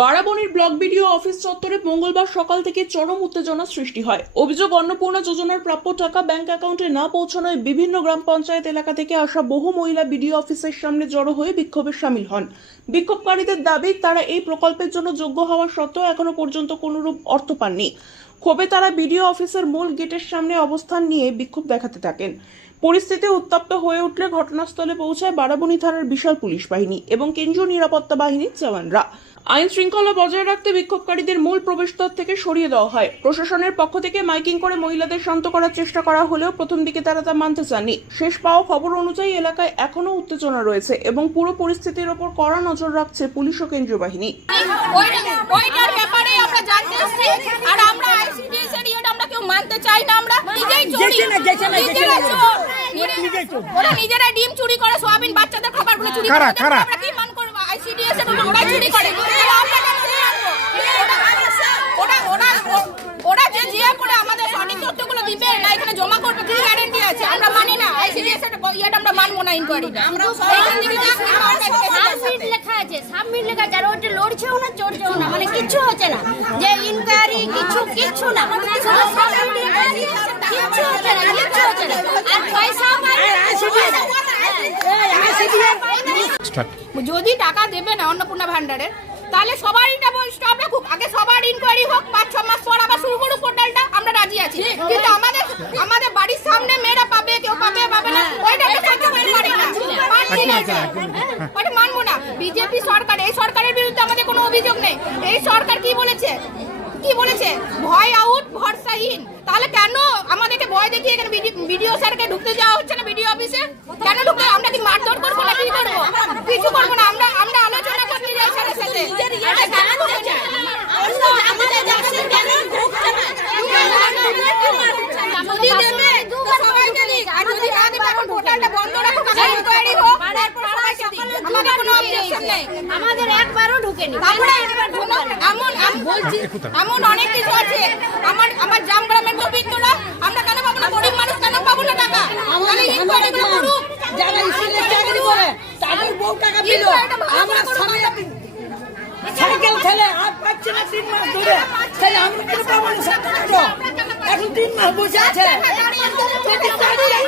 বারাবণীর block BDO office চত্বরে মঙ্গলবার সকাল থেকে চরম উত্তেজনা সৃষ্টি হয়। অভিযোগ, অন্নপূর্ণা যোজনার প্রাপ্য টাকা ব্যাংক অ্যাকাউন্টে না পৌঁছানোয় বিভিন্ন গ্রাম পঞ্চায়েত এলাকা থেকে আসা বহু মহিলা বিডিও অফিসের সামনে জড়ো হয়ে বিক্ষোভে সামিল হন। বিক্ষোভকারীদের দাবি, তারা এই প্রকল্পের জন্য যোগ্য হওয়া সত্ত্বেও এখনো পর্যন্ত কোনরূপ অর্থ পাননি। ক্ষোভে তারা বিডিও অফিসের মূল গেটের সামনে অবস্থান নিয়ে বিক্ষোভ দেখাতে থাকেন। পরিস্থিতি উত্তপ্ত হয়ে উঠলে ঘটনাস্থলে পৌঁছায় বারাবণী থানার বিশাল পুলিশ বাহিনী এবং কেন্দ্রীয় নিরাপত্তা বাহিনীর জওয়ানরা। আইন শৃঙ্খলা বজায় রাখতে বিক্ষোভকারীদের মূল প্রবেশদ্বার থেকে সরিয়ে দেওয়া হয়। প্রশাসনের পক্ষ থেকে মাইকিং করে মহিলাদের শান্ত করার চেষ্টা করা হলেও প্রথম দিকে তারা তা মানতে চাননি। শেষ পাওয়া খবর অনুযায়ী এলাকায় এখনো উত্তেজনা রয়েছে এবং পুরো পরিস্থিতির ওপর কড়া নজর রাখছে পুলিশ ও কেন্দ্রীয় বাহিনী। ওরা নিজেরা ডিম চুরি করে, সোয়াবিন বাচ্চাদের খাবারগুলো চুরি করে, আমরা কি মান করব? আইসিডিএস এর ওরা চুরি করে, ওরা যে জিয়া করে আমাদের সঠিক তথ্যগুলো দিবে না, এখানে জমা করবে, কি গ্যারান্টি আছে? আমরা মানি না আইসিডিএস এর ইয়েটা, আমরা মানবো না ইনকোয়ারিটা। আমরা এইখান থেকে সাবমিট লেখা আছে, সাবমিট লেখা আছে, আর ওটা লড়ছেও না চড়ছেও না, মানে কিচ্ছু হচ্ছে না, যে ইনকোয়ারি কিচ্ছু না, কিচ্ছু হচ্ছে না, কিচ্ছু হচ্ছে না। আর পয়সা যদি টাকা দেবে না অন্নপূর্ণা ভান্ডারের, তাহলে সবারই স্টপ রাখুক, আগে সবার ইনকোয়ারি হোক, 5-6 মাস পর আবার শুরু করুক পোর্টালটা, আমরা রাজি আছি। কিন্তু আমাদের বাড়ির সামনে মেয়েরা পাবে, কেউ পাবে না, ওইটা মানবো না। বিজেপি সরকার, এই সরকারের বিরুদ্ধে আমাদের কোনো অভিযোগ নেই। এই সরকার কি বলেছে ভয় আউট ভরসাহীন। তাহলে কেন আমাদেরকে ভয় দেখিয়ে এখানে বিডিও স্যারকে ঢুকতে যাওয়া হচ্ছে না? বিডিও অফিসে কেন ঢুকতে? আমরা কি মারধর করবো না কি করবো? কিছু করবো না, আমরা আলোচনা করছি স্যারের সাথে। আমাদের একবারও ঢুকেনি। এমন অনেক কিছু আছে, আমার জাম গ্রামের গোবিন্দরা, আমরা কেন পাবো না? গরিব মানুষ কেন পাবো না টাকা? যারা স্কুলের চাকরি করে তাদের বউ টাকা পেল, আমরা সাইকেল খেলে আর পাচ্ছি না 3 মাস ধরে, তাহলে আমরা কেন পাবো না? এখন 3 মাস বসে আছে, আমরা কেন পাবো না?